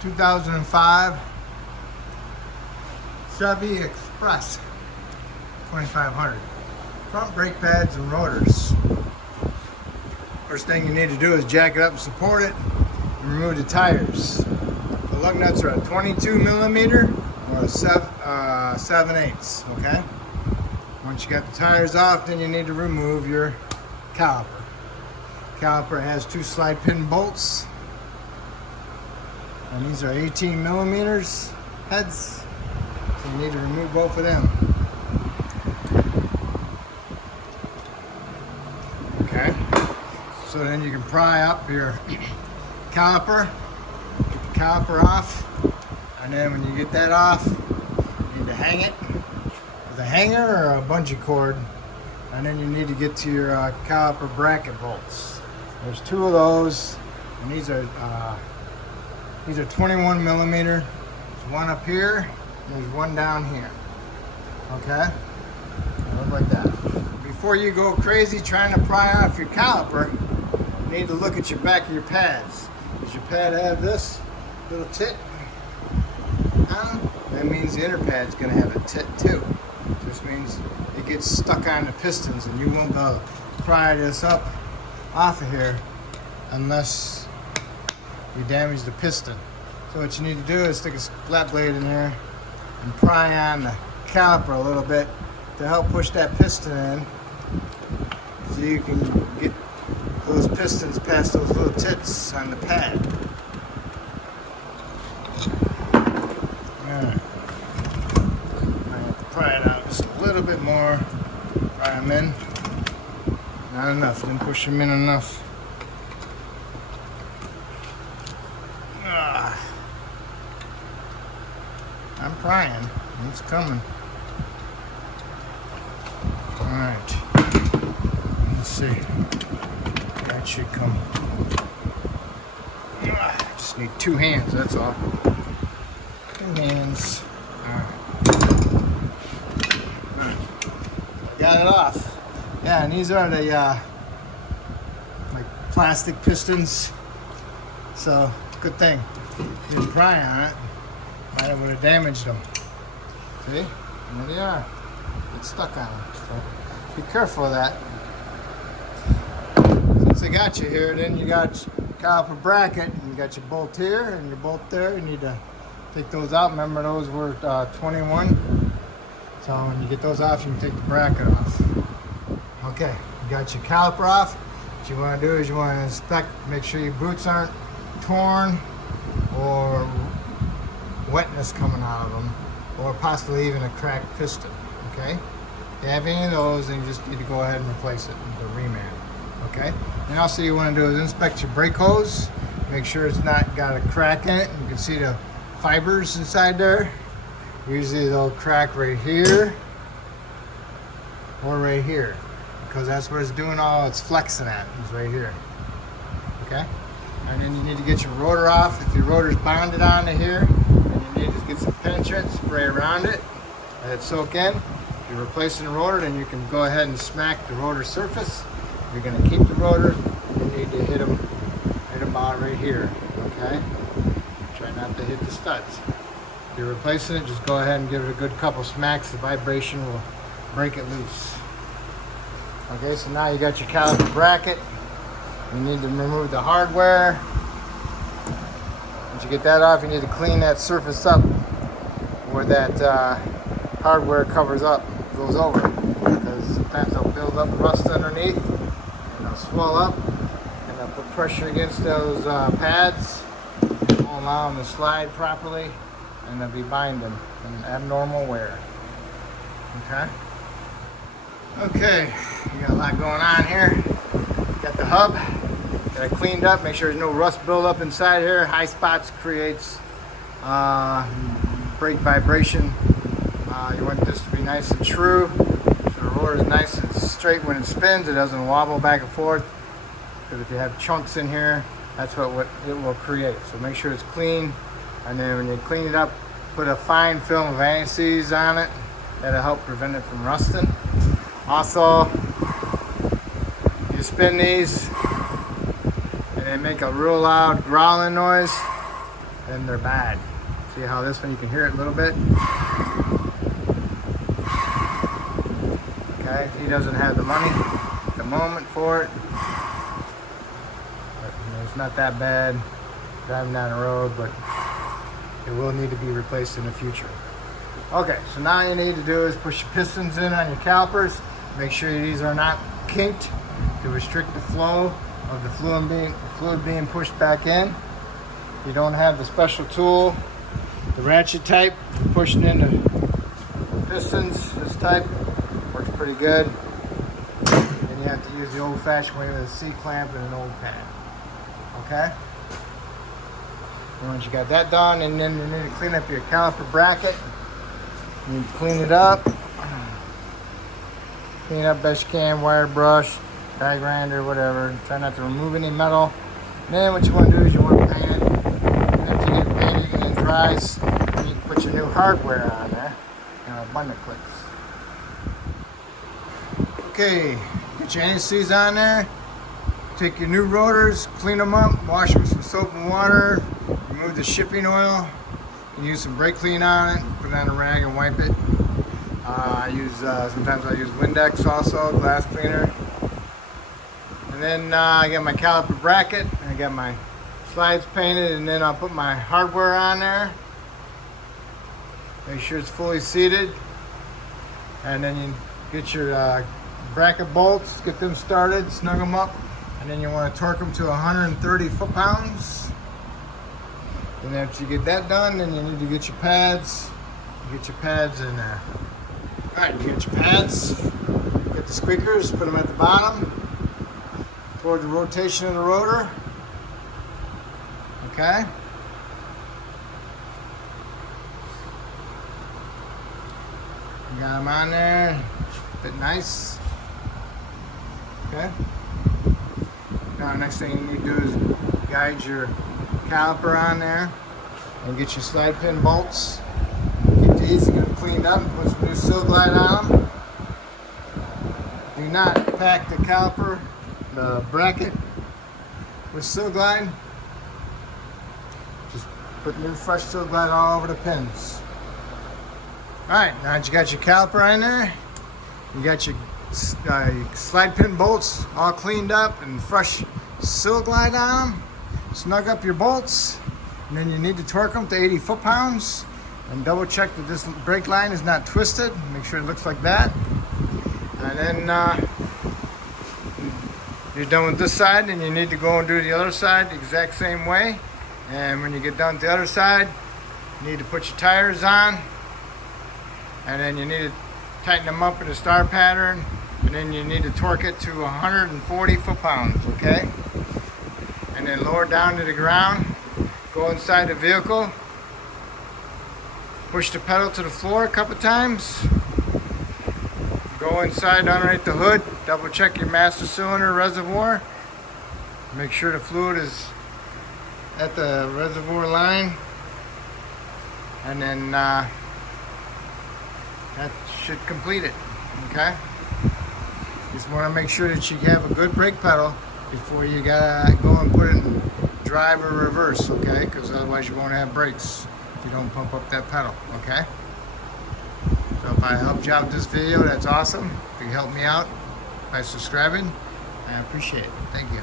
2005 Chevy Express 2500. Front brake pads and rotors. First thing you need to do is jack it up and support it and remove the tires. The lug nuts are a 22 millimeter or a 7/8, okay? Once you got the tires off, then you need to remove your caliper. Caliper has 2 slide pin bolts, and these are 18 millimeters heads, so you need to remove both of them. Okay, so then you can pry up your caliper, get the caliper off, and then when you get that off, you need to hang it with a hanger or a bungee cord, and then you need to get to your caliper bracket bolts. There's 2 of those, and these are 21 millimeter. There's one up here, and there's one down here. Okay, they look like that. Before you go crazy trying to pry off your caliper, you need to look at your back of your pads. Does your pad have this little tit on? That means the inner pad's going to have a tit too. This means it gets stuck on the pistons, and you won't be able to pry this up off of here unless you damage the piston. So what you need to do is stick a flat blade in there and pry on the caliper a little bit to help push that piston in, so you can get those pistons past those little tits on the pad. Alright. I have to pry it out just a little bit more. Pry them in. Not enough, didn't push them in enough. I'm prying, it's coming. Alright, let's see. That should come. Just need 2 hands, that's all. 2 hands. Alright. Got it off. Yeah, and these are the like plastic pistons, so good thing you didn't pry on it. Might have would have damaged them. See, and there they are. It's stuck on them. So be careful of that. Since I got you here, then you got caliper bracket, and you got your bolt here and your bolt there. You need to take those out. Remember, those were 21. So when you get those off, you can take the bracket off. Okay, you got your caliper off. What you want to do is you want to inspect, make sure your boots aren't torn or wetness coming out of them, or possibly even a cracked piston. Okay, if you have any of those, then you just need to go ahead and replace it with a reman. Okay, and also you want to do is inspect your brake hose, make sure it's not got a crack in it. You can see the fibers inside there. Usually they'll crack right here or right here, because that's where it's doing all its flexing at, is right here. Okay, and then you need to get your rotor off. If your rotor's bonded onto here, then you need to get some penetrant, spray around it, let it soak in. If you're replacing the rotor, then you can go ahead and smack the rotor surface. If you're going to keep the rotor, you need to hit them about right here. Okay, try not to hit the studs. If you're replacing it, just go ahead and give it a good couple smacks. The vibration will break it loose. Okay, so now you got your caliper bracket. You need to remove the hardware. Once you get that off, you need to clean that surface up where that hardware covers up, goes over, because sometimes it'll build up rust underneath, and it'll swell up, and it'll put pressure against those pads. It won't allow them to slide properly, and they'll be binding and abnormal wear. Okay? Okay, you got a lot going on here. Got the hub, got it cleaned up, make sure there's no rust buildup inside here. High spots creates brake vibration. You want this to be nice and true, so the rotor is nice and straight when it spins. It doesn't wobble back and forth, because if you have chunks in here, that's what it will create. So make sure it's clean, and then when you clean it up, put a fine film of anti-seize on it. That'll help prevent it from rusting. Also, you spin these and they make a real loud growling noise. then they're bad. See how this one, you can hear it a little bit? Okay, he doesn't have the money at the moment for it. But, you know, it's not that bad driving down the road, but it will need to be replaced in the future. Okay, so now all you need to do is push your pistons in on your calipers. Make sure these are not kinked to restrict the flow of the fluid being pushed back in. You don't have the special tool, the ratchet type, pushing in the pistons. This type works pretty good. And you have to use the old-fashioned way with a C-clamp and an old pad. Okay? And once you got that done, and then you need to clean up your caliper bracket. You need to clean it up. Clean it up best you can, wire brush, die grinder, whatever. Try not to remove any metal. And then what you want to do is you want to paint it. And after you get it painted and it dries, you can put your new hardware on there. And a bundle clips. Okay, get your anti-seize on there. Take your new rotors, clean them up, wash them with some soap and water. Remove the shipping oil. You can use some brake clean on it. Put it on a rag and wipe it. Sometimes I use Windex also, glass cleaner. And then I got my caliper bracket. I got my slides painted, and then I'll put my hardware on there. Make sure it's fully seated. And then you get your bracket bolts, get them started, snug them up. And then you want to torque them to 130 foot-pounds. And after you get that done, then you need to get your pads. Get your pads in there. Alright, you get your pads. Get the squeakers, put them at the bottom. Toward the rotation of the rotor. Okay. You got them on there. Fit nice. Okay. Now, next thing you need to do is guide your caliper on there and get your slide pin bolts. Get these and get them cleaned up and put some new Seal Glide on them. Do not pack the caliper, the bracket, with Seal Glide. Just put new fresh Seal Glide all over the pins. Alright, now that you got your caliper in there, you got your slide pin bolts all cleaned up and fresh Seal Glide on them. Snug up your bolts, and then you need to torque them to 80 foot-pounds and double check that this brake line is not twisted. Make sure it looks like that. And then you're done with this side, and you need to go and do the other side the exact same way. And when you get done with the other side, you need to put your tires on, and then you need to tighten them up in a star pattern, and then you need to torque it to 140 foot-pounds, okay? And then lower down to the ground, go inside the vehicle, push the pedal to the floor a couple times, go inside underneath the hood, double check your master cylinder reservoir, make sure the fluid is at the reservoir line, and then that should complete it, okay? Just want to make sure that you have a good brake pedal before you gotta go and put it in drive or reverse, okay? Because otherwise you won't have brakes if you don't pump up that pedal, okay? So if I helped you out with this video, that's awesome. If you help me out by subscribing, I appreciate it. Thank you.